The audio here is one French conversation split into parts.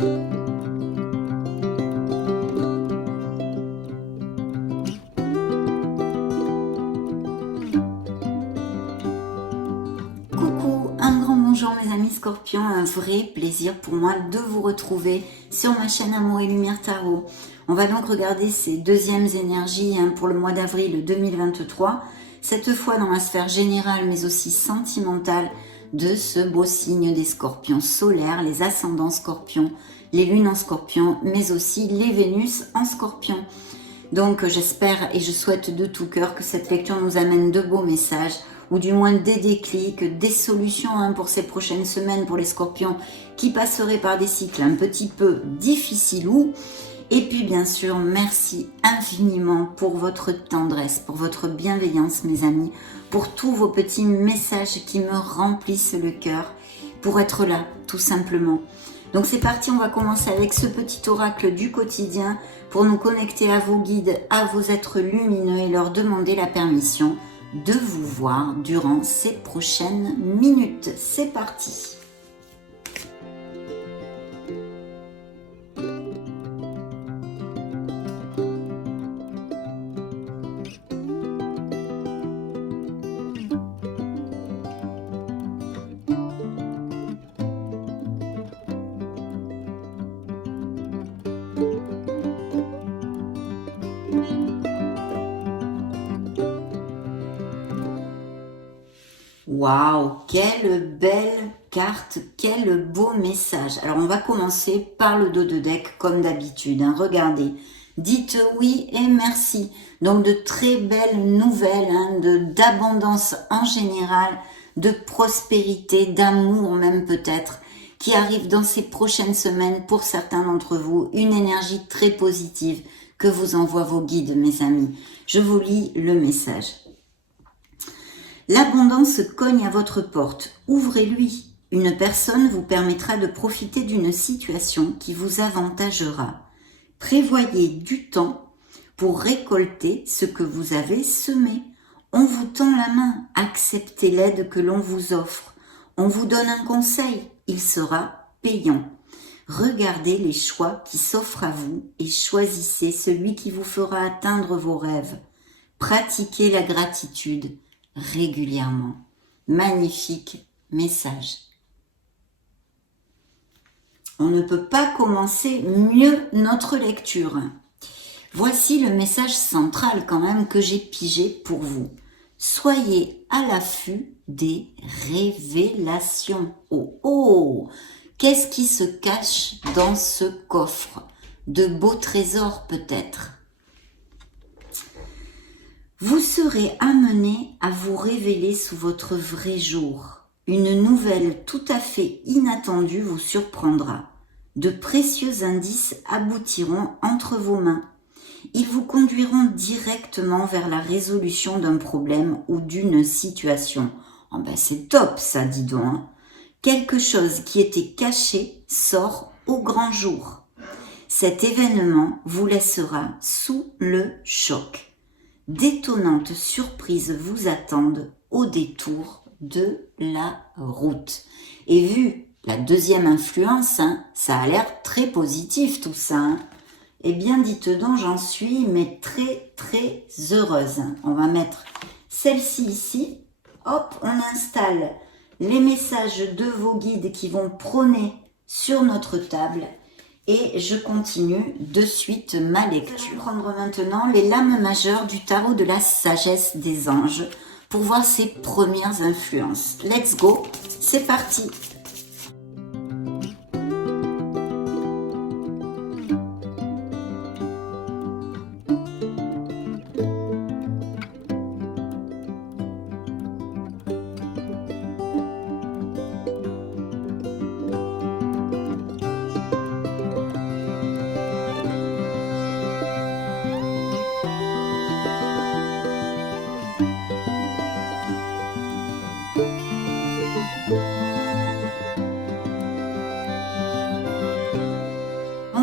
Coucou, un grand bonjour mes amis Scorpions, un vrai plaisir pour moi de vous retrouver sur ma chaîne Amour et Lumière Tarot. On va donc regarder ces deuxièmes énergies pour le mois d'avril 2023, cette fois dans la sphère générale mais aussi sentimentale de ce beau signe des Scorpions solaires, les ascendants Scorpions, les lunes en Scorpion, mais aussi les Vénus en Scorpion. Donc j'espère et je souhaite de tout cœur que cette lecture nous amène de beaux messages, ou du moins des déclics, des solutions pour ces prochaines semaines pour les Scorpions qui passeraient par des cycles un petit peu difficiles. Et puis bien sûr, merci infiniment pour votre tendresse, pour votre bienveillance mes amis, pour tous vos petits messages qui me remplissent le cœur, pour être là tout simplement. Donc c'est parti, on va commencer avec ce petit oracle du quotidien pour nous connecter à vos guides, à vos êtres lumineux et leur demander la permission de vous voir durant ces prochaines minutes. C'est parti. Waouh, quelle belle carte, quel beau message. Alors on va commencer par le dos de deck comme d'habitude. Regardez, dites oui et merci. Donc de très belles nouvelles, d'abondance en général, de prospérité, d'amour même peut-être, qui arrive dans ces prochaines semaines pour certains d'entre vous. Une énergie très positive que vous envoient vos guides mes amis. Je vous lis le message. L'abondance cogne à votre porte, ouvrez-lui. Une personne vous permettra de profiter d'une situation qui vous avantagera. Prévoyez du temps pour récolter ce que vous avez semé. On vous tend la main, acceptez l'aide que l'on vous offre. On vous donne un conseil, il sera payant. Regardez les choix qui s'offrent à vous et choisissez celui qui vous fera atteindre vos rêves. Pratiquez la gratitude régulièrement. Magnifique message. On ne peut pas commencer mieux notre lecture. Voici le message central quand même que j'ai pigé pour vous. Soyez à l'affût des révélations. Oh oh! Qu'est-ce qui se cache dans ce coffre? De beaux trésors peut-être. Vous serez amené à vous révéler sous votre vrai jour. Une nouvelle tout à fait inattendue vous surprendra. De précieux indices aboutiront entre vos mains. Ils vous conduiront directement vers la résolution d'un problème ou d'une situation. Oh ben c'est top ça, dis donc. Quelque chose qui était caché sort au grand jour. Cet événement vous laissera sous le choc. D'étonnantes surprises vous attendent au détour de la route. Et vu la deuxième influence, ça a l'air très positif tout ça. Eh bien dites donc, j'en suis mais très très heureuse. On va mettre celle-ci ici. Hop, on installe les messages de vos guides qui vont prôner sur notre table. Et je continue de suite ma lecture. Je vais prendre maintenant les lames majeures du tarot de la sagesse des anges pour voir ses premières influences. Let's go, c'est parti.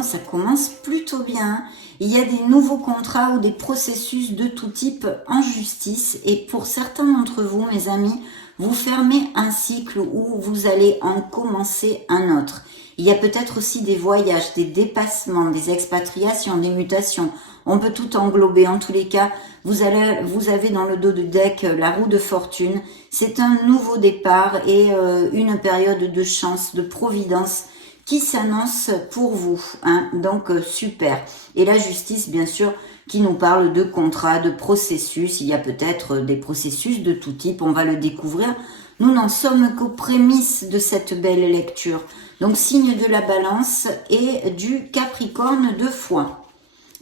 Ça commence plutôt bien. Il y a des nouveaux contrats ou des processus de tout type en justice et pour certains d'entre vous, mes amis, vous fermez un cycle ou vous allez en commencer un autre. Il y a peut-être aussi des voyages, des dépassements, des expatriations, des mutations. On peut tout englober. En tous les cas, vous avez dans le dos du deck la roue de fortune. C'est un nouveau départ et une période de chance, de providence qui s'annonce pour vous. Hein. Donc, super. Et la justice, bien sûr, qui nous parle de contrats, de processus. Il y a peut-être des processus de tout type. On va le découvrir. Nous n'en sommes qu'aux prémices de cette belle lecture. Donc, signe de la balance et du Capricorne de foin.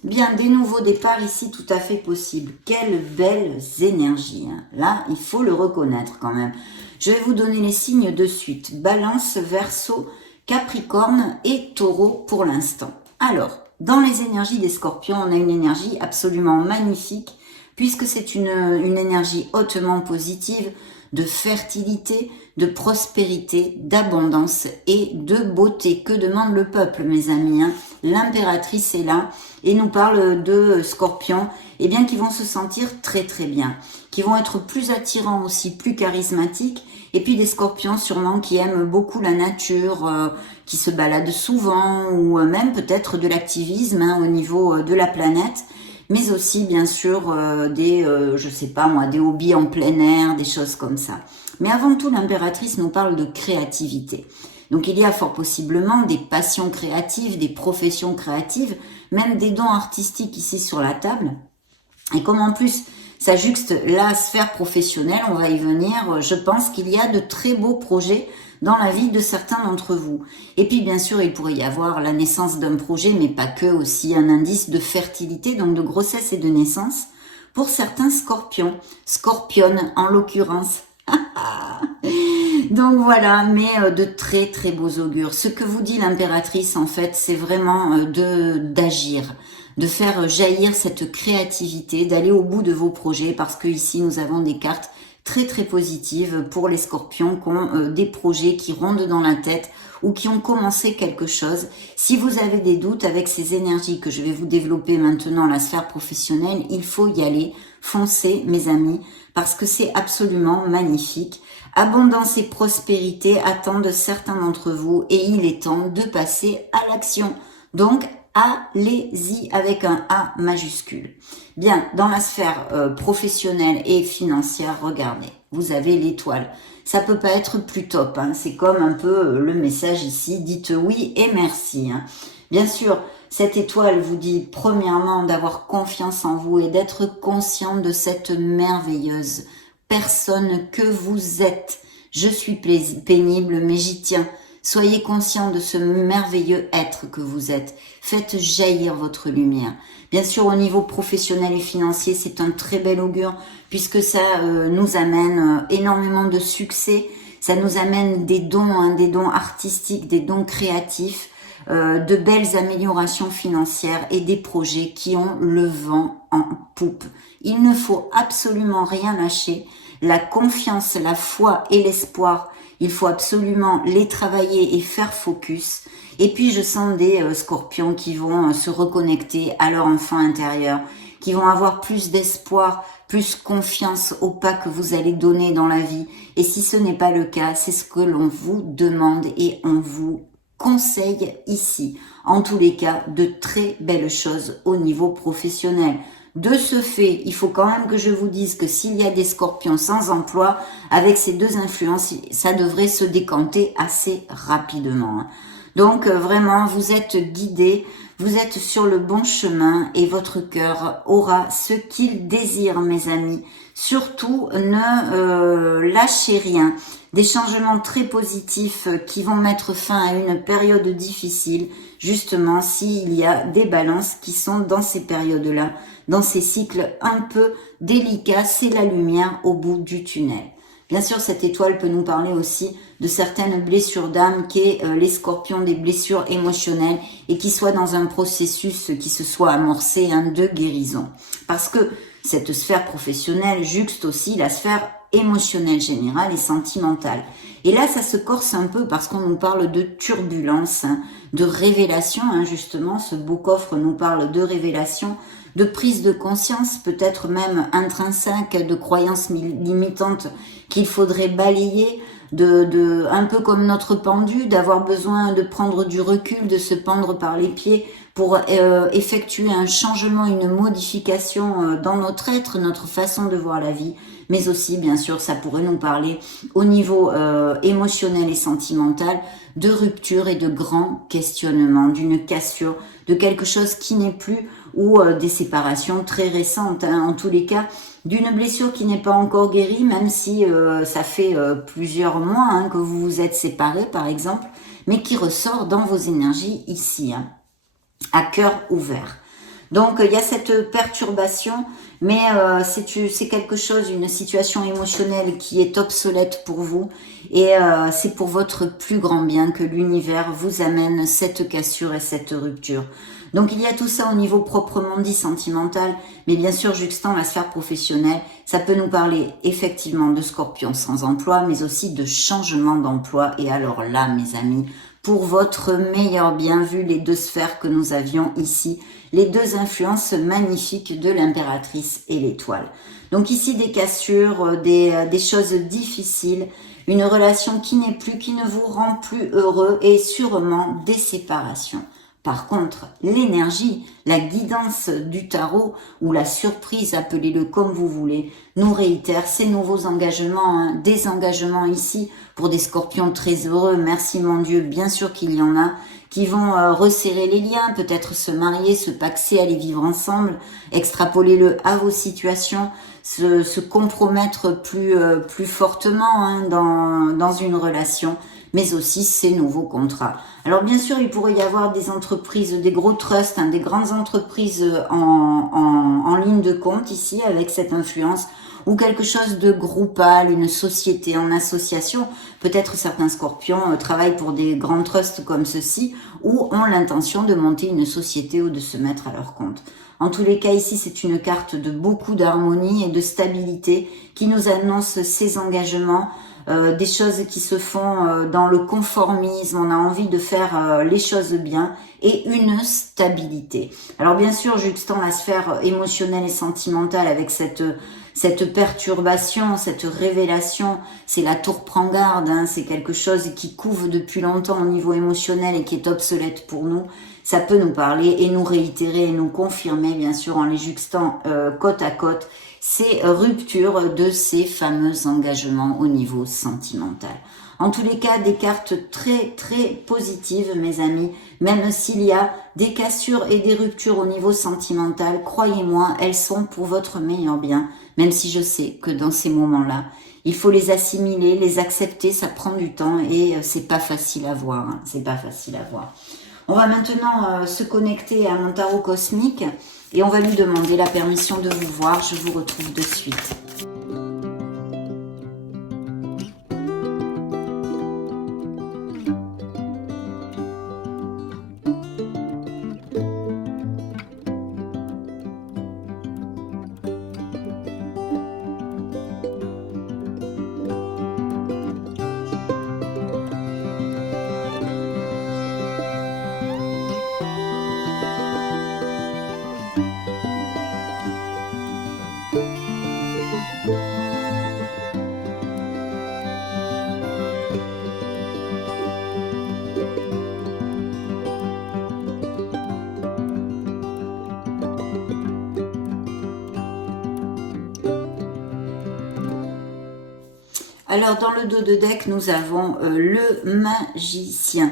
Bien, des nouveaux départs ici tout à fait possibles. Quelles belles énergies. Hein. Là, il faut le reconnaître quand même. Je vais vous donner les signes de suite. Balance, Verseau, Capricorne et Taureau pour l'instant. Alors, dans les énergies des Scorpions, on a une énergie absolument magnifique puisque c'est une énergie hautement positive de fertilité, de prospérité, d'abondance et de beauté. Que demande le peuple, mes amis, hein? L'impératrice est là et nous parle de Scorpions, eh bien, qui vont se sentir très très bien, qui vont être plus attirants aussi, plus charismatiques, et puis des Scorpions sûrement qui aiment beaucoup la nature, qui se baladent souvent, ou même peut-être de l'activisme hein, au niveau de la planète, mais aussi bien sûr je sais pas moi, des hobbies en plein air, des choses comme ça. Mais avant tout, l'impératrice nous parle de créativité. Donc il y a fort possiblement des passions créatives, des professions créatives, même des dons artistiques ici sur la table. Et comme en plus ça juxte la sphère professionnelle, on va y venir, je pense qu'il y a de très beaux projets dans la vie de certains d'entre vous. Et puis bien sûr, il pourrait y avoir la naissance d'un projet, mais pas que, aussi un indice de fertilité, donc de grossesse et de naissance, pour certains scorpions, scorpionnes en l'occurrence. Donc voilà, mais de très très beaux augures. Ce que vous dit l'impératrice, en fait, c'est vraiment d'agir, de faire jaillir cette créativité, d'aller au bout de vos projets, parce que ici nous avons des cartes très très positives pour les Scorpions qui ont des projets qui rondent dans la tête ou qui ont commencé quelque chose. Si vous avez des doutes avec ces énergies que je vais vous développer maintenant, la sphère professionnelle, il faut y aller, foncez mes amis, parce que c'est absolument magnifique. Abondance et prospérité attendent certains d'entre vous et il est temps de passer à l'action. Donc, allez-y avec un A majuscule. Bien, dans la sphère professionnelle et financière, regardez, vous avez l'étoile. Ça peut pas être plus top, hein. C'est comme un peu le message ici, dites oui et merci. Hein. Bien sûr, cette étoile vous dit premièrement d'avoir confiance en vous et d'être conscient de cette merveilleuse personne que vous êtes. Je suis pénible, mais j'y tiens. Soyez conscient de ce merveilleux être que vous êtes. Faites jaillir votre lumière. Bien sûr, au niveau professionnel et financier, c'est un très bel augure puisque ça nous amène énormément de succès. Ça nous amène des dons, hein, des dons artistiques, des dons créatifs, de belles améliorations financières et des projets qui ont le vent en poupe. Il ne faut absolument rien lâcher. La confiance, la foi et l'espoir, il faut absolument les travailler et faire focus. Et puis je sens des scorpions qui vont se reconnecter à leur enfant intérieur, qui vont avoir plus d'espoir, plus confiance au pas que vous allez donner dans la vie. Et si ce n'est pas le cas, c'est ce que l'on vous demande et on vous conseille ici. En tous les cas, de très belles choses au niveau professionnel. De ce fait, il faut quand même que je vous dise que s'il y a des scorpions sans emploi, avec ces deux influences, ça devrait se décanter assez rapidement. Donc vraiment, vous êtes guidés, vous êtes sur le bon chemin et votre cœur aura ce qu'il désire, mes amis. Surtout, ne lâchez rien. Des changements très positifs qui vont mettre fin à une période difficile, justement s'il y a des balances qui sont dans ces périodes-là, dans ces cycles un peu délicats, c'est la lumière au bout du tunnel. Bien sûr, cette étoile peut nous parler aussi de certaines blessures d'âme, qui est les scorpions, des blessures émotionnelles, et qui soient dans un processus qui se soit amorcé de guérison. Parce que cette sphère professionnelle juxte aussi la sphère émotionnelle générale et sentimentale. Et là, ça se corse un peu parce qu'on nous parle de turbulence, de révélation, justement, ce beau coffre nous parle de révélation, de prise de conscience, peut-être même intrinsèque, de croyances limitantes qu'il faudrait balayer, un peu comme notre pendu, d'avoir besoin de prendre du recul, de se pendre par les pieds pour effectuer un changement, une modification dans notre être, notre façon de voir la vie. Mais aussi, bien sûr, ça pourrait nous parler au niveau émotionnel et sentimental de rupture et de grands questionnements, d'une cassure, de quelque chose qui n'est plus, ou des séparations très récentes, hein, en tous les cas, d'une blessure qui n'est pas encore guérie, même si ça fait plusieurs mois hein, que vous vous êtes séparés, par exemple, mais qui ressort dans vos énergies ici, hein, à cœur ouvert. Donc, il y a cette perturbation, mais c'est quelque chose, une situation émotionnelle qui est obsolète pour vous. Et c'est pour votre plus grand bien que l'univers vous amène cette cassure et cette rupture. Donc, il y a tout ça au niveau proprement dit sentimental, mais bien sûr, juxtant la sphère professionnelle, ça peut nous parler effectivement de Scorpion sans emploi, mais aussi de changement d'emploi. Et alors là, mes amis, pour votre meilleur bien, vu les deux sphères que nous avions ici, les deux influences magnifiques de l'impératrice et l'étoile. Donc ici, des cassures, des choses difficiles, une relation qui n'est plus, qui ne vous rend plus heureux et sûrement des séparations. Par contre, l'énergie, la guidance du tarot ou la surprise, appelez-le comme vous voulez, nous réitère ces nouveaux engagements, hein, des engagements ici pour des scorpions très heureux, merci mon Dieu, bien sûr qu'il y en a, qui vont resserrer les liens, peut-être se marier, se paxer, aller vivre ensemble, extrapoler-le à vos situations, se compromettre plus fortement hein, dans une relation, mais aussi ces nouveaux contrats. Alors bien sûr, il pourrait y avoir des entreprises, des gros trusts, hein, des grandes entreprises en ligne de compte ici, avec cette influence, ou quelque chose de groupal, une société en association. Peut-être certains scorpions travaillent pour des grands trusts comme ceci, ou ont l'intention de monter une société ou de se mettre à leur compte. En tous les cas, ici, c'est une carte de beaucoup d'harmonie et de stabilité qui nous annonce ces engagements, des choses qui se font dans le conformisme, on a envie de faire les choses bien et une stabilité. Alors bien sûr, juxtant la sphère émotionnelle et sentimentale avec cette perturbation, cette révélation, c'est la tour prend garde, hein, c'est quelque chose qui couve depuis longtemps au niveau émotionnel et qui est obsolète pour nous. Ça peut nous parler et nous réitérer et nous confirmer, bien sûr, en les juxtant côte à côte, ces ruptures de ces fameux engagements au niveau sentimental. En tous les cas, des cartes très très positives, mes amis, même s'il y a des cassures et des ruptures au niveau sentimental, croyez-moi, elles sont pour votre meilleur bien, même si je sais que dans ces moments-là, il faut les assimiler, les accepter, ça prend du temps et c'est pas facile à voir, hein, c'est pas facile à voir. On va maintenant se connecter à mon tarot cosmique et on va lui demander la permission de vous voir. Je vous retrouve de suite. Alors, dans le dos de deck, nous avons le magicien.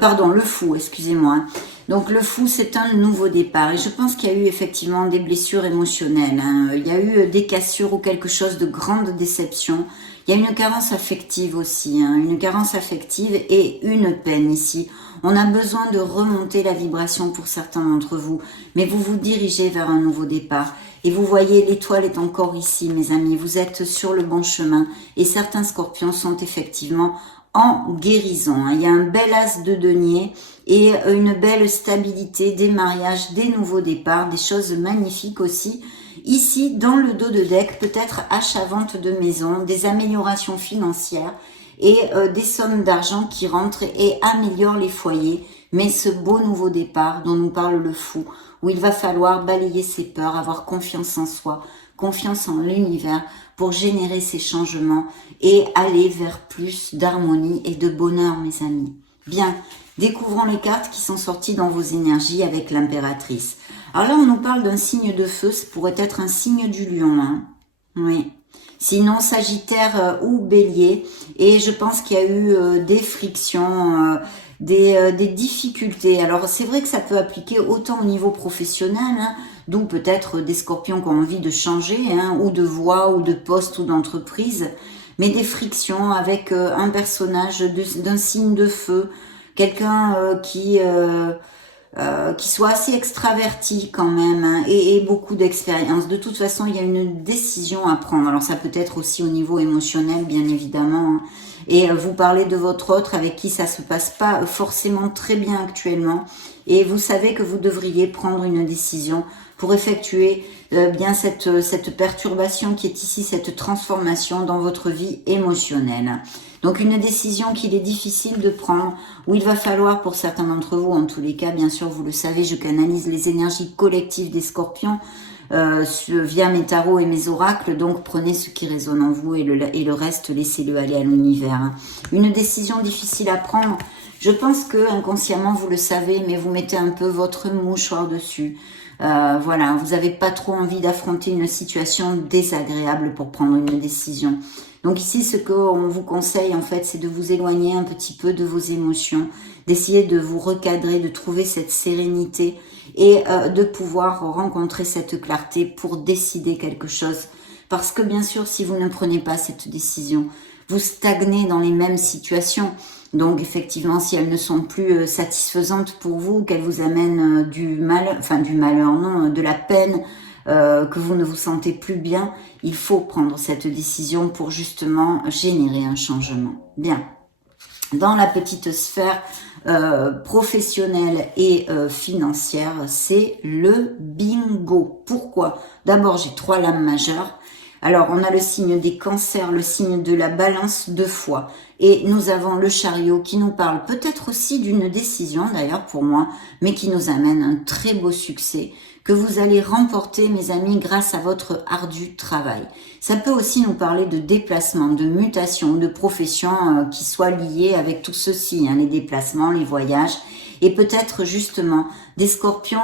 Pardon, le fou, excusez-moi. Donc, le fou, c'est un nouveau départ. Et je pense qu'il y a eu effectivement des blessures émotionnelles. Hein. Il y a eu des cassures ou quelque chose de grande déception. Il y a une carence affective aussi. Hein. Une carence affective et une peine ici. On a besoin de remonter la vibration pour certains d'entre vous. Mais vous vous dirigez vers un nouveau départ. Et vous voyez, l'étoile est encore ici, mes amis. Vous êtes sur le bon chemin. Et certains scorpions sont effectivement en guérison. Il y a un bel as de denier et une belle stabilité, des mariages, des nouveaux départs, des choses magnifiques aussi. Ici, dans le dos de deck, peut-être achat-vente de maison, des améliorations financières et des sommes d'argent qui rentrent et améliorent les foyers. Mais ce beau nouveau départ dont nous parle le fou, où il va falloir balayer ses peurs, avoir confiance en soi, confiance en l'univers, pour générer ces changements et aller vers plus d'harmonie et de bonheur, mes amis. Bien, découvrons les cartes qui sont sorties dans vos énergies avec l'impératrice. Alors là, on nous parle d'un signe de feu, ça pourrait être un signe du lion, hein. Oui. Sinon, Sagittaire ou Bélier. Et je pense qu'il y a eu des frictions, des difficultés. Alors, c'est vrai que ça peut appliquer autant au niveau professionnel, hein, d'où peut-être des scorpions qui ont envie de changer, hein, ou de voie, ou de poste, ou d'entreprise. Mais des frictions avec un personnage d'un signe de feu. Quelqu'un qui soit assez extraverti quand même, hein, et beaucoup d'expérience. De toute façon, il y a une décision à prendre. Alors ça peut être aussi au niveau émotionnel, bien évidemment, hein. Et vous parlez de votre autre avec qui ça se passe pas forcément très bien actuellement. Et vous savez que vous devriez prendre une décision pour effectuer bien cette perturbation qui est ici, cette transformation dans votre vie émotionnelle. Donc une décision qu'il est difficile de prendre, où il va falloir pour certains d'entre vous, en tous les cas, bien sûr, vous le savez, je canalise les énergies collectives des scorpions via mes tarots et mes oracles, donc prenez ce qui résonne en vous et le reste, laissez-le aller à l'univers, hein. Une décision difficile à prendre, je pense que inconsciemment vous le savez, mais vous mettez un peu votre mouchoir dessus. Voilà, vous n'avez pas trop envie d'affronter une situation désagréable pour prendre une décision. Donc ici, ce qu'on vous conseille, en fait, c'est de vous éloigner un petit peu de vos émotions, d'essayer de vous recadrer, de trouver cette sérénité et de pouvoir rencontrer cette clarté pour décider quelque chose. Parce que bien sûr, si vous ne prenez pas cette décision, vous stagnez dans les mêmes situations. Donc effectivement, si elles ne sont plus satisfaisantes pour vous, qu'elles vous amènent du malheur, non, de la peine, que vous ne vous sentez plus bien, il faut prendre cette décision pour justement générer un changement. Bien. Dans la petite sphère professionnelle et financière, c'est le bingo. Pourquoi? D'abord, j'ai 3 lames majeures. Alors, on a le signe des cancers, le signe de la balance de foi. Et nous avons le chariot qui nous parle peut-être aussi d'une décision, d'ailleurs pour moi, mais qui nous amène un très beau succès que vous allez remporter, mes amis, grâce à votre ardu travail. Ça peut aussi nous parler de déplacement, de mutation, de profession qui soit liée avec tout ceci, hein, les déplacements, les voyages, et peut-être justement des scorpions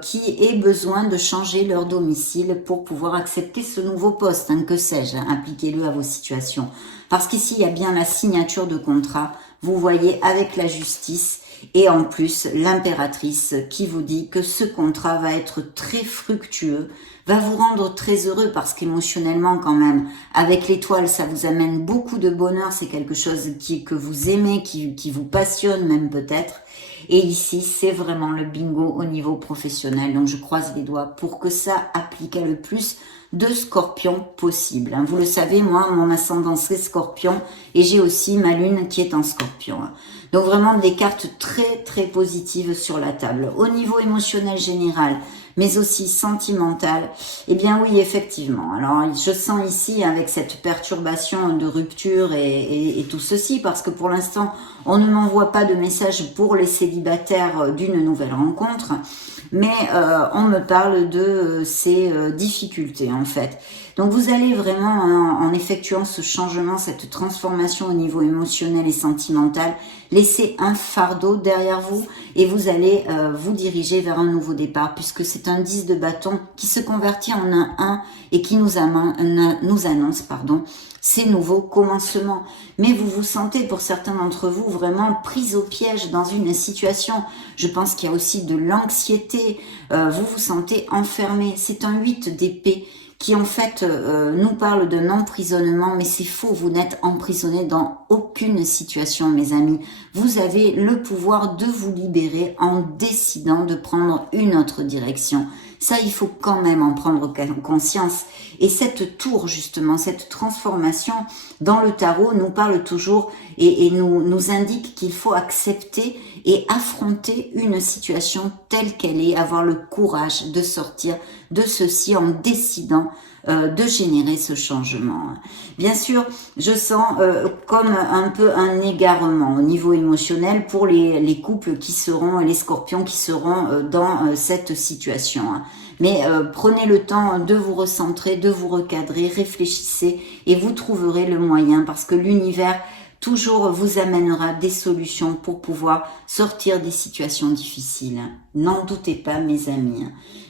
qui aient besoin de changer leur domicile pour pouvoir accepter ce nouveau poste, hein, que sais-je, hein, appliquez-le à vos situations. Parce qu'ici, il y a bien la signature de contrat, vous voyez, avec la justice, et en plus, l'impératrice qui vous dit que ce contrat va être très fructueux, va vous rendre très heureux parce qu'émotionnellement quand même, avec l'étoile, ça vous amène beaucoup de bonheur, c'est quelque chose que vous aimez, qui vous passionne même peut-être. Et ici, c'est vraiment le bingo au niveau professionnel. Donc, je croise les doigts pour que ça applique le plus de scorpions possible. Vous le savez, moi, mon ascendant, c'est scorpion. Et j'ai aussi ma lune qui est en scorpion. Donc, vraiment des cartes très, très positives sur la table. Au niveau émotionnel général, mais aussi sentimental, eh bien oui, effectivement. Alors, je sens ici, avec cette perturbation de rupture et tout ceci, parce que pour l'instant, on ne m'envoie pas de message pour les célibataires d'une nouvelle rencontre, mais on me parle de ces difficultés, en fait. Donc, vous allez vraiment, en effectuant ce changement, cette transformation au niveau émotionnel et sentimental, laisser un fardeau derrière vous et vous allez vous diriger vers un nouveau départ, puisque c'est un 10 de bâton qui se convertit en un 1 et qui nous annonce ces nouveaux commencements. Mais vous vous sentez, pour certains d'entre vous, vraiment pris au piège dans une situation. Je pense qu'il y a aussi de l'anxiété. Vous vous sentez enfermé. C'est un 8 d'épée qui en fait nous parle d'un emprisonnement, mais c'est faux, vous n'êtes emprisonné dans aucune situation, mes amis. Vous avez le pouvoir de vous libérer en décidant de prendre une autre direction. Ça, il faut quand même en prendre conscience. Et cette tour, justement, cette transformation dans le tarot nous parle toujours et nous indique qu'il faut accepter et affronter une situation telle qu'elle est, avoir le courage de sortir de ceci en décidant de générer ce changement. Bien sûr, je sens comme un peu un égarement au niveau émotionnel pour les couples qui seront, les scorpions qui seront dans cette situation. Mais prenez le temps de vous recentrer, de vous recadrer, réfléchissez et vous trouverez le moyen parce que l'univers toujours vous amènera des solutions pour pouvoir sortir des situations difficiles. N'en doutez pas, mes amis.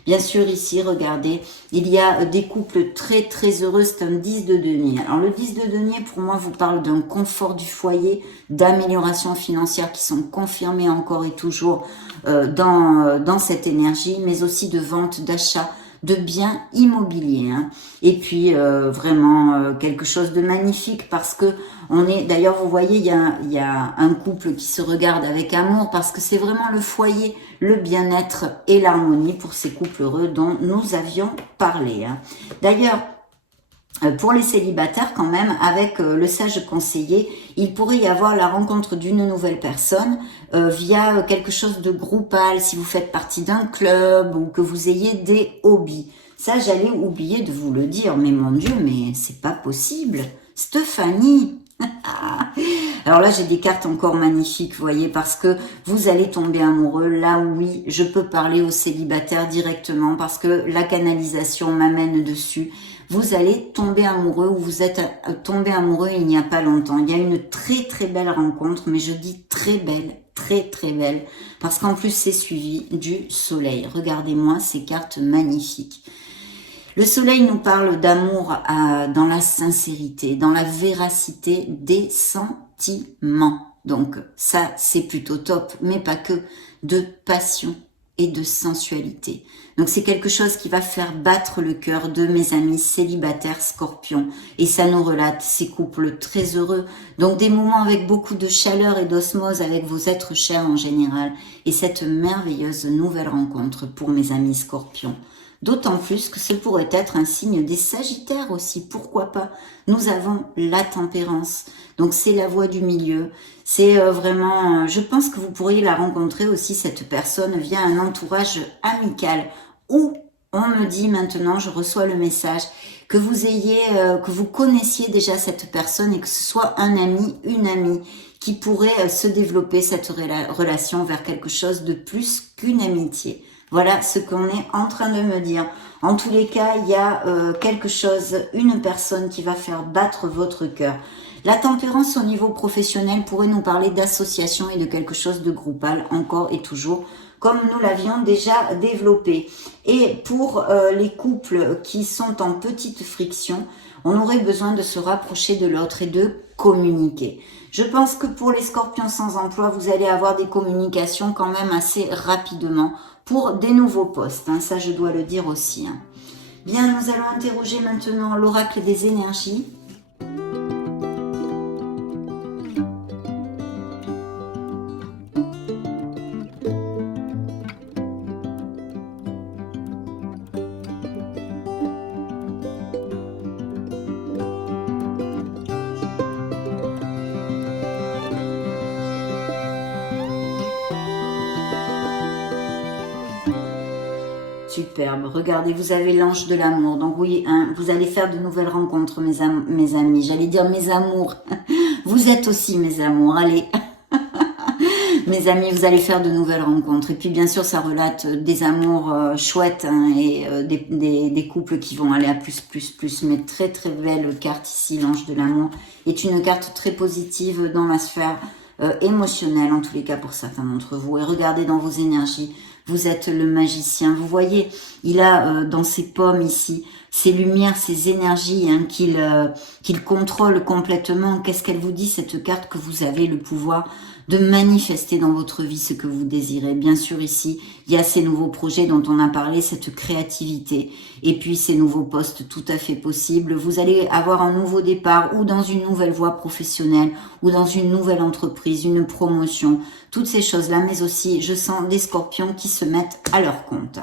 Bien sûr, ici, regardez, il y a des couples très très heureux, c'est un 10 de denier. Alors le 10 de denier, pour moi, vous parle d'un confort du foyer, d'amélioration financière qui sont confirmées encore et toujours dans cette énergie, mais aussi de vente, d'achat, de biens immobiliers. Et puis vraiment quelque chose de magnifique parce que on est, d'ailleurs vous voyez, il y a un couple qui se regarde avec amour parce que c'est vraiment le foyer, le bien-être et l'harmonie pour ces couples heureux dont nous avions parlé. D'ailleurs, pour les célibataires quand même, avec le sage conseiller, il pourrait y avoir la rencontre d'une nouvelle personne via quelque chose de groupal, si vous faites partie d'un club ou que vous ayez des hobbies. Ça, j'allais oublier de vous le dire, mais mon Dieu, mais c'est pas possible. Stéphanie. Alors là, j'ai des cartes encore magnifiques, vous voyez, parce que vous allez tomber amoureux. Là, oui, je peux parler aux célibataires directement parce que la canalisation m'amène dessus. Vous allez tomber amoureux ou vous êtes tombé amoureux il n'y a pas longtemps. Il y a une très très belle rencontre, mais je dis très belle, très très belle, parce qu'en plus c'est suivi du soleil. Regardez-moi ces cartes magnifiques. Le soleil nous parle d'amour dans la sincérité, dans la véracité des sentiments. Donc ça c'est plutôt top, mais pas que, de passion et de sensualité. Donc c'est quelque chose qui va faire battre le cœur de mes amis célibataires scorpions. Et ça nous relate ces couples très heureux. Donc des moments avec beaucoup de chaleur et d'osmose avec vos êtres chers en général. Et cette merveilleuse nouvelle rencontre pour mes amis scorpions. D'autant plus que ce pourrait être un signe des sagittaires aussi, pourquoi pas. Nous avons la tempérance, donc c'est la voie du milieu. C'est vraiment, je pense que vous pourriez la rencontrer aussi, cette personne, via un entourage amical. Ou on me dit maintenant, je reçois le message, que vous ayez, que vous connaissiez déjà cette personne et que ce soit un ami, une amie, qui pourrait se développer cette relation vers quelque chose de plus qu'une amitié. Voilà ce qu'on est en train de me dire. En tous les cas, il y a quelque chose, une personne qui va faire battre votre cœur. La tempérance au niveau professionnel pourrait nous parler d'association et de quelque chose de groupal, encore et toujours, comme nous l'avions déjà développé. Et pour les couples qui sont en petite friction, on aurait besoin de se rapprocher de l'autre et de communiquer. Je pense que pour les scorpions sans emploi, vous allez avoir des communications quand même assez rapidement pour des nouveaux postes. Ça, je dois le dire aussi. Bien, nous allons interroger maintenant l'oracle des énergies. Superbe. Regardez, vous avez l'ange de l'amour. Donc oui, vous allez faire de nouvelles rencontres, mes amis. J'allais dire mes amours. Vous êtes aussi mes amours. Allez. Mes amis, vous allez faire de nouvelles rencontres. Et puis bien sûr, ça relate des amours chouettes et des couples qui vont aller à plus. Mais très très belle carte ici, l'ange de l'amour, est une carte très positive dans la sphère émotionnelle, en tous les cas pour certains d'entre vous. Et regardez dans vos énergies. Vous êtes le magicien. Vous voyez, il a dans ses pommes ici, ces lumières, ces énergies qu'il contrôle complètement. Qu'est-ce qu'elle vous dit, cette carte, que vous avez le pouvoir de manifester dans votre vie ce que vous désirez. Bien sûr, ici, il y a ces nouveaux projets dont on a parlé, cette créativité, et puis ces nouveaux postes tout à fait possibles. Vous allez avoir un nouveau départ, ou dans une nouvelle voie professionnelle, ou dans une nouvelle entreprise, une promotion, toutes ces choses-là, mais aussi, je sens des scorpions qui se mettent à leur compte.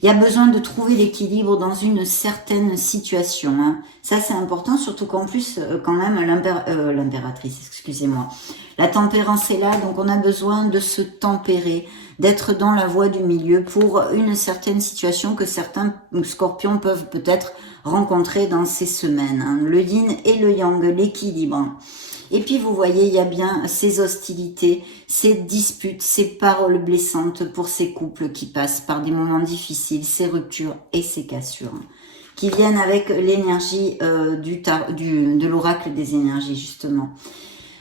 Il y a besoin de trouver l'équilibre dans une certaine situation. Ça, c'est important, surtout qu'en plus, quand même, l'impératrice, excusez-moi. La tempérance est là, donc on a besoin de se tempérer, d'être dans la voie du milieu pour une certaine situation que certains scorpions peuvent peut-être rencontrer dans ces semaines. Hein. Le yin et le yang, l'équilibre. Et puis vous voyez, il y a bien ces hostilités, ces disputes, ces paroles blessantes pour ces couples qui passent par des moments difficiles, ces ruptures et ces cassures, qui viennent avec l'énergie de l'oracle des énergies, justement.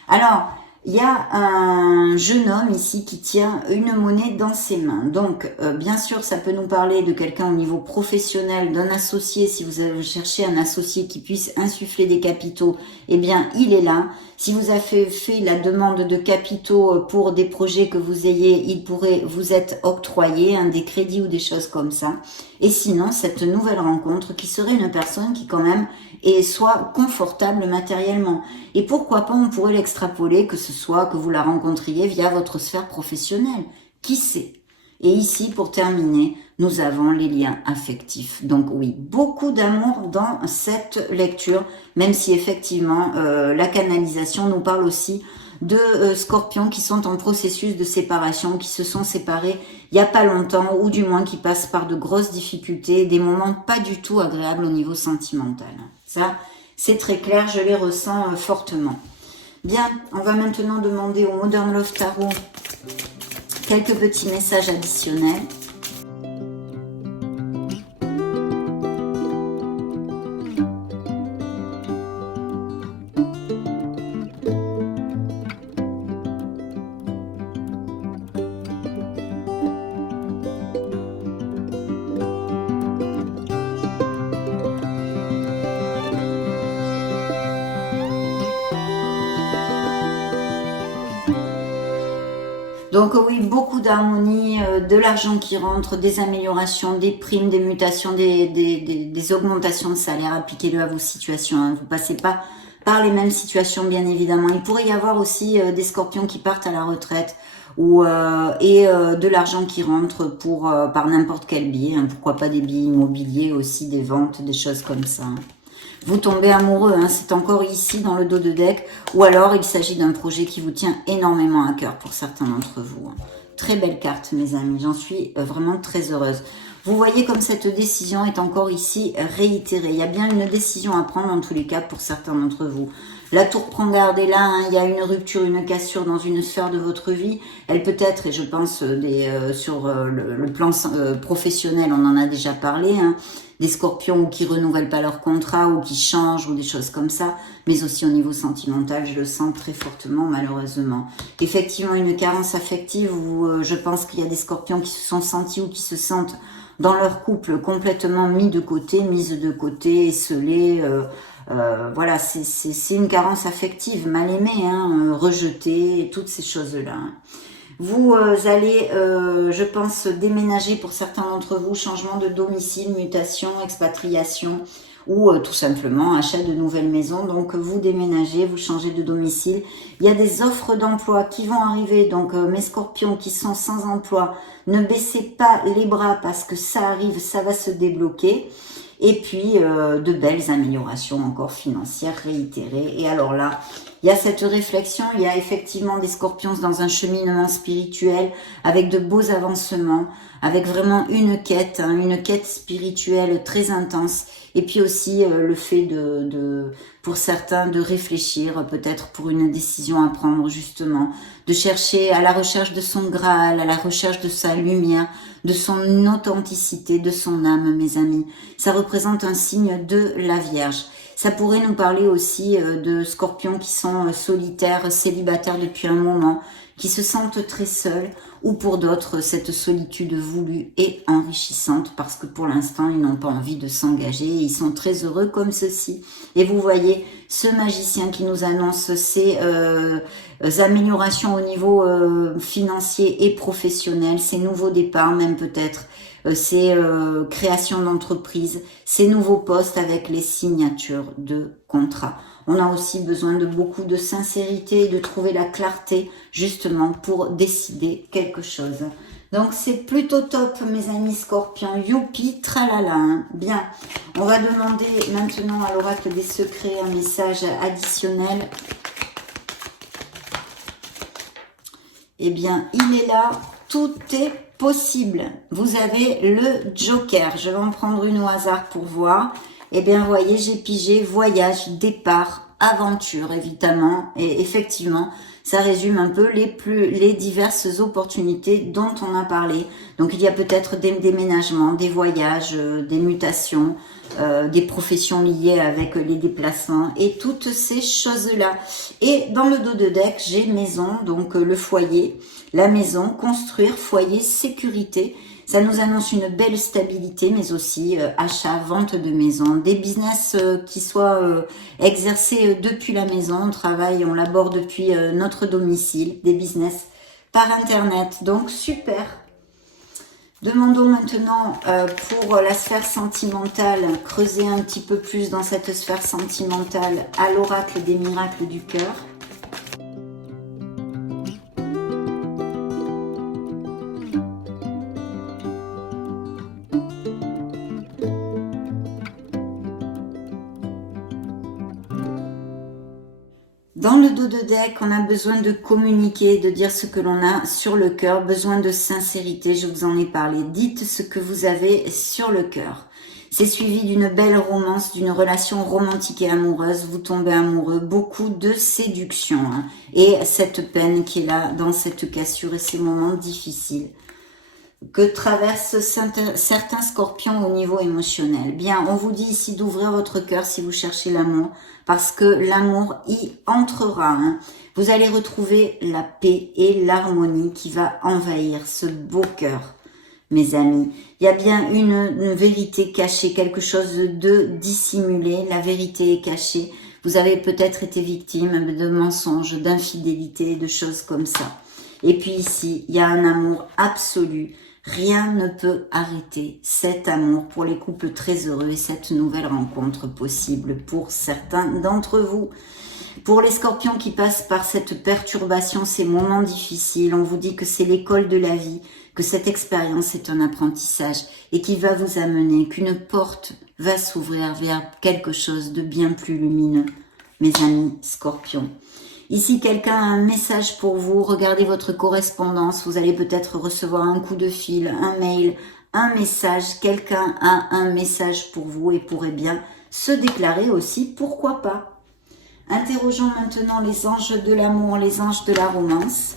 Alors, il y a un jeune homme ici qui tient une monnaie dans ses mains. Donc, bien sûr, ça peut nous parler de quelqu'un au niveau professionnel, d'un associé. Si vous cherchez un associé qui puisse insuffler des capitaux, eh bien, il est là. Si vous avez fait la demande de capitaux pour des projets que vous ayez, il pourrait vous être octroyé, hein, des crédits ou des choses comme ça. Et sinon, cette nouvelle rencontre qui serait une personne qui quand même soit confortable matériellement. Et pourquoi pas, on pourrait l'extrapoler, que ce soit que vous la rencontriez via votre sphère professionnelle. Qui sait? Et ici, pour terminer, nous avons les liens affectifs. Donc oui, beaucoup d'amour dans cette lecture, même si effectivement la canalisation nous parle aussi de scorpions qui sont en processus de séparation, qui se sont séparés il n'y a pas longtemps, ou du moins qui passent par de grosses difficultés, des moments pas du tout agréables au niveau sentimental. Ça, c'est très clair, je les ressens fortement. Bien, on va maintenant demander au Modern Love Tarot quelques petits messages additionnels. Donc oui, beaucoup d'harmonie, de l'argent qui rentre, des améliorations, des primes, des mutations, des augmentations de salaire. Appliquez-le à vos situations. Hein. Vous ne passez pas par les mêmes situations, bien évidemment. Il pourrait y avoir aussi des scorpions qui partent à la retraite ou de l'argent qui rentre par n'importe quel biais. Hein. Pourquoi pas des billets immobiliers aussi, des ventes, des choses comme ça. Hein. Vous tombez amoureux, hein, c'est encore ici dans le dos de deck, ou alors il s'agit d'un projet qui vous tient énormément à cœur pour certains d'entre vous. Très belle carte, mes amis, j'en suis vraiment très heureuse. Vous voyez comme cette décision est encore ici réitérée. Il y a bien une décision à prendre en tous les cas pour certains d'entre vous. La tour prend garde est là, hein, il y a une rupture, une cassure dans une sphère de votre vie. Elle peut être, et je pense sur le plan professionnel, on en a déjà parlé, hein, des scorpions qui renouvellent pas leur contrat ou qui changent ou des choses comme ça, mais aussi au niveau sentimental, je le sens très fortement malheureusement. Effectivement, une carence affective où je pense qu'il y a des scorpions qui se sont sentis ou qui se sentent dans leur couple complètement mis de côté, esselés, voilà, c'est une carence affective, mal aimée, hein, rejetée, toutes ces choses-là. Hein. Vous allez, je pense, déménager pour certains d'entre vous, changement de domicile, mutation, expatriation ou tout simplement achat de nouvelles maisons. Donc vous déménagez, vous changez de domicile. Il y a des offres d'emploi qui vont arriver. Donc mes scorpions qui sont sans emploi, ne baissez pas les bras parce que ça arrive, ça va se débloquer. Et puis de belles améliorations encore financières réitérées. Et alors là, il y a cette réflexion, il y a effectivement des scorpions dans un cheminement spirituel avec de beaux avancements, avec vraiment une quête spirituelle très intense. Et puis aussi le fait pour certains de réfléchir peut-être pour une décision à prendre justement, de chercher à la recherche de son Graal, à la recherche de sa lumière, de son authenticité, de son âme, mes amis. Ça représente un signe de la Vierge. Ça pourrait nous parler aussi de scorpions qui sont solitaires, célibataires depuis un moment, qui se sentent très seuls, ou pour d'autres, cette solitude voulue et enrichissante, parce que pour l'instant, ils n'ont pas envie de s'engager, et ils sont très heureux comme ceci. Et vous voyez, ce magicien qui nous annonce ces améliorations au niveau financier et professionnel, ces nouveaux départs même peut-être, ces créations d'entreprises, ces nouveaux postes avec les signatures de contrats. On a aussi besoin de beaucoup de sincérité et de trouver la clarté justement pour décider quelque chose. Donc c'est plutôt top mes amis scorpions, youpi, tralala. Hein. Bien, on va demander maintenant à l'oracle des secrets un message additionnel. Eh bien, il est là. tout est possible. Vous avez le Joker. Je vais en prendre une au hasard pour voir. Eh bien, voyez, j'ai pigé voyage, départ, aventure, évidemment. Et effectivement, ça résume un peu les diverses opportunités dont on a parlé. Donc, il y a peut-être des déménagements, des voyages, des mutations, des professions liées avec les déplacements et toutes ces choses-là. Et dans le dos de deck, j'ai maison, donc le foyer, la maison, construire, foyer, sécurité. Ça nous annonce une belle stabilité, mais aussi achat, vente de maison, des business qui soient exercés depuis la maison. On travaille, on l'aborde depuis notre domicile, des business par Internet. Donc, super. Demandons maintenant pour la sphère sentimentale, creuser un petit peu plus dans cette sphère sentimentale à l'oracle des miracles du cœur. Dans le dos de deck, on a besoin de communiquer, de dire ce que l'on a sur le cœur, besoin de sincérité, je vous en ai parlé. Dites ce que vous avez sur le cœur. C'est suivi d'une belle romance, d'une relation romantique et amoureuse. Vous tombez amoureux, beaucoup de séduction hein, et cette peine qui est là dans cette cassure et ces moments difficiles que traversent certains scorpions au niveau émotionnel. Bien, on vous dit ici d'ouvrir votre cœur si vous cherchez l'amour, parce que l'amour y entrera. Hein. Vous allez retrouver la paix et l'harmonie qui va envahir ce beau cœur, mes amis. Il y a bien une vérité cachée, quelque chose de dissimulé. La vérité est cachée. Vous avez peut-être été victime de mensonges, d'infidélités, de choses comme ça. Et puis ici, il y a un amour absolu. Rien ne peut arrêter cet amour pour les couples très heureux et cette nouvelle rencontre possible pour certains d'entre vous. Pour les scorpions qui passent par cette perturbation, ces moments difficiles, on vous dit que c'est l'école de la vie, que cette expérience est un apprentissage et qui va vous amener, qu'une porte va s'ouvrir vers quelque chose de bien plus lumineux, mes amis scorpions. Ici, quelqu'un a un message pour vous. Regardez votre correspondance. Vous allez peut-être recevoir un coup de fil, un mail, un message. Quelqu'un a un message pour vous et pourrait bien se déclarer aussi. Pourquoi pas? Interrogeons maintenant les anges de l'amour, les anges de la romance.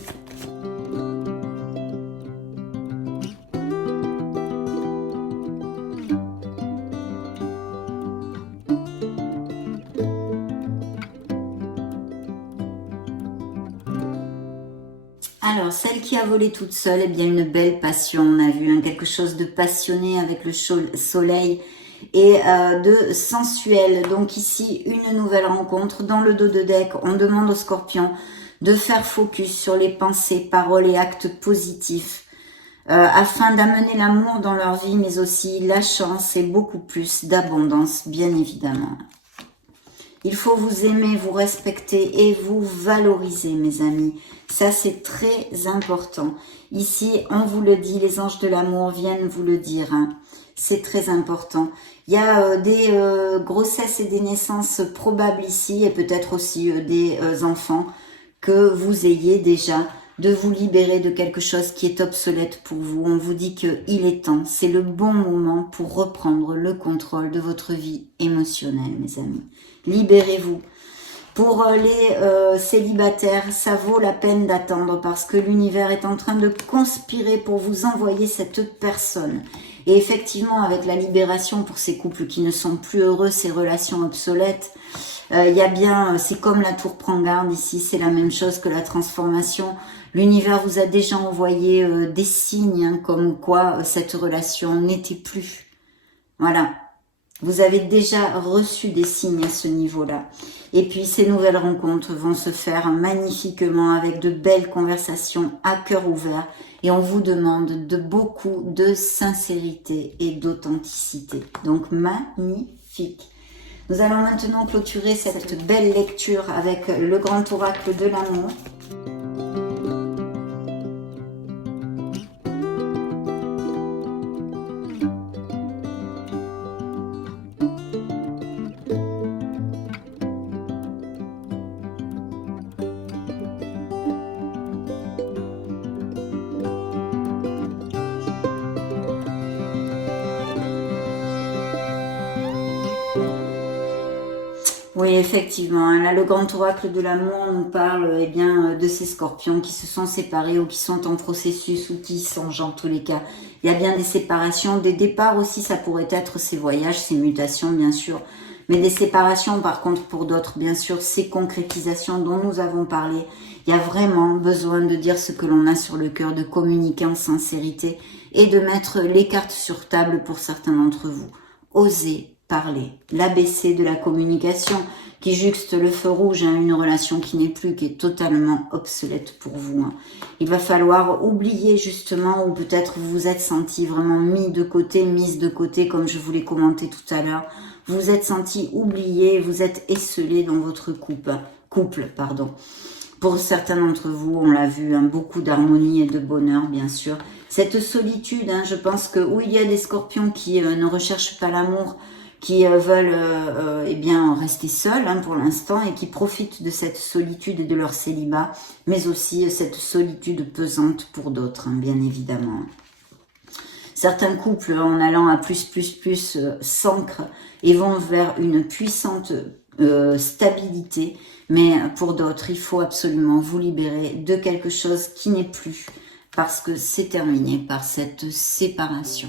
Alors, celle qui a volé toute seule, eh bien, une belle passion, on a vu, hein, quelque chose de passionné avec le soleil et de sensuel. Donc ici, une nouvelle rencontre. Dans le dos de deck, on demande aux scorpions de faire focus sur les pensées, paroles et actes positifs afin d'amener l'amour dans leur vie, mais aussi la chance et beaucoup plus d'abondance, bien évidemment. Il faut vous aimer, vous respecter et vous valoriser, mes amis. Ça, c'est très important. Ici, on vous le dit, les anges de l'amour viennent vous le dire. Hein. C'est très important. Il y a des grossesses et des naissances probables ici et peut-être aussi des enfants que vous ayez déjà de vous libérer de quelque chose qui est obsolète pour vous. On vous dit qu'il est temps, c'est le bon moment pour reprendre le contrôle de votre vie émotionnelle, mes amis. Libérez-vous. Pour les célibataires, ça vaut la peine d'attendre parce que l'univers est en train de conspirer pour vous envoyer cette personne. Et effectivement, avec la libération pour ces couples qui ne sont plus heureux, ces relations obsolètes, il y a bien, c'est comme la tour prend garde ici, c'est la même chose que la transformation. L'univers vous a déjà envoyé des signes hein, comme quoi cette relation n'était plus. Voilà. Vous avez déjà reçu des signes à ce niveau-là. Et puis, ces nouvelles rencontres vont se faire magnifiquement avec de belles conversations à cœur ouvert. Et on vous demande de beaucoup de sincérité et d'authenticité. Donc, magnifique. Nous allons maintenant clôturer cette belle lecture avec le grand oracle de l'amour. Oui, effectivement. Hein, là, le grand oracle de l'amour nous parle eh bien, de ces scorpions qui se sont séparés ou qui sont en processus ou qui songent en tous les cas. Il y a bien des séparations, des départs aussi, ça pourrait être ces voyages, ces mutations, bien sûr. Mais des séparations, par contre, pour d'autres, bien sûr, ces concrétisations dont nous avons parlé. Il y a vraiment besoin de dire ce que l'on a sur le cœur, de communiquer en sincérité et de mettre les cartes sur table pour certains d'entre vous. Osez parler. L'ABC de la communication qui juxte le feu rouge à une relation qui n'est plus, qui est totalement obsolète pour vous. Il va falloir oublier justement, ou peut-être vous vous êtes senti vraiment mis de côté, mise de côté, comme je vous l'ai commenté tout à l'heure. Vous vous êtes senti oublié, vous êtes esselé dans votre couple. Pour certains d'entre vous, on l'a vu, hein, beaucoup d'harmonie et de bonheur, bien sûr. Cette solitude, hein, je pense que où il y a des scorpions qui ne recherchent pas l'amour, qui veulent eh bien rester seuls hein, pour l'instant et qui profitent de cette solitude et de leur célibat, mais aussi cette solitude pesante pour d'autres, hein, bien évidemment. Certains couples, en allant à plus, s'ancrent et vont vers une puissante stabilité, mais pour d'autres, il faut absolument vous libérer de quelque chose qui n'est plus, parce que c'est terminé par cette séparation.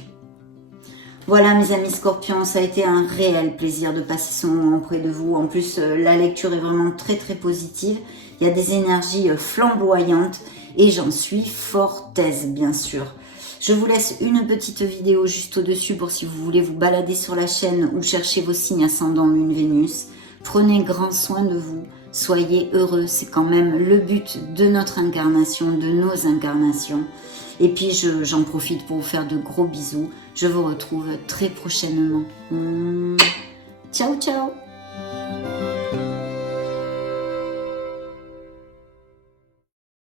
Voilà mes amis scorpions, ça a été un réel plaisir de passer ce moment auprès de vous. En plus, la lecture est vraiment très positive. Il y a des énergies flamboyantes et j'en suis fort aise, bien sûr. Je vous laisse une petite vidéo juste au-dessus pour si vous voulez vous balader sur la chaîne ou chercher vos signes ascendant Lune Vénus. Prenez grand soin de vous, soyez heureux, c'est quand même le but de notre incarnation, de nos incarnations. Et puis j'en profite pour vous faire de gros bisous. Je vous retrouve très prochainement. Ciao, ciao!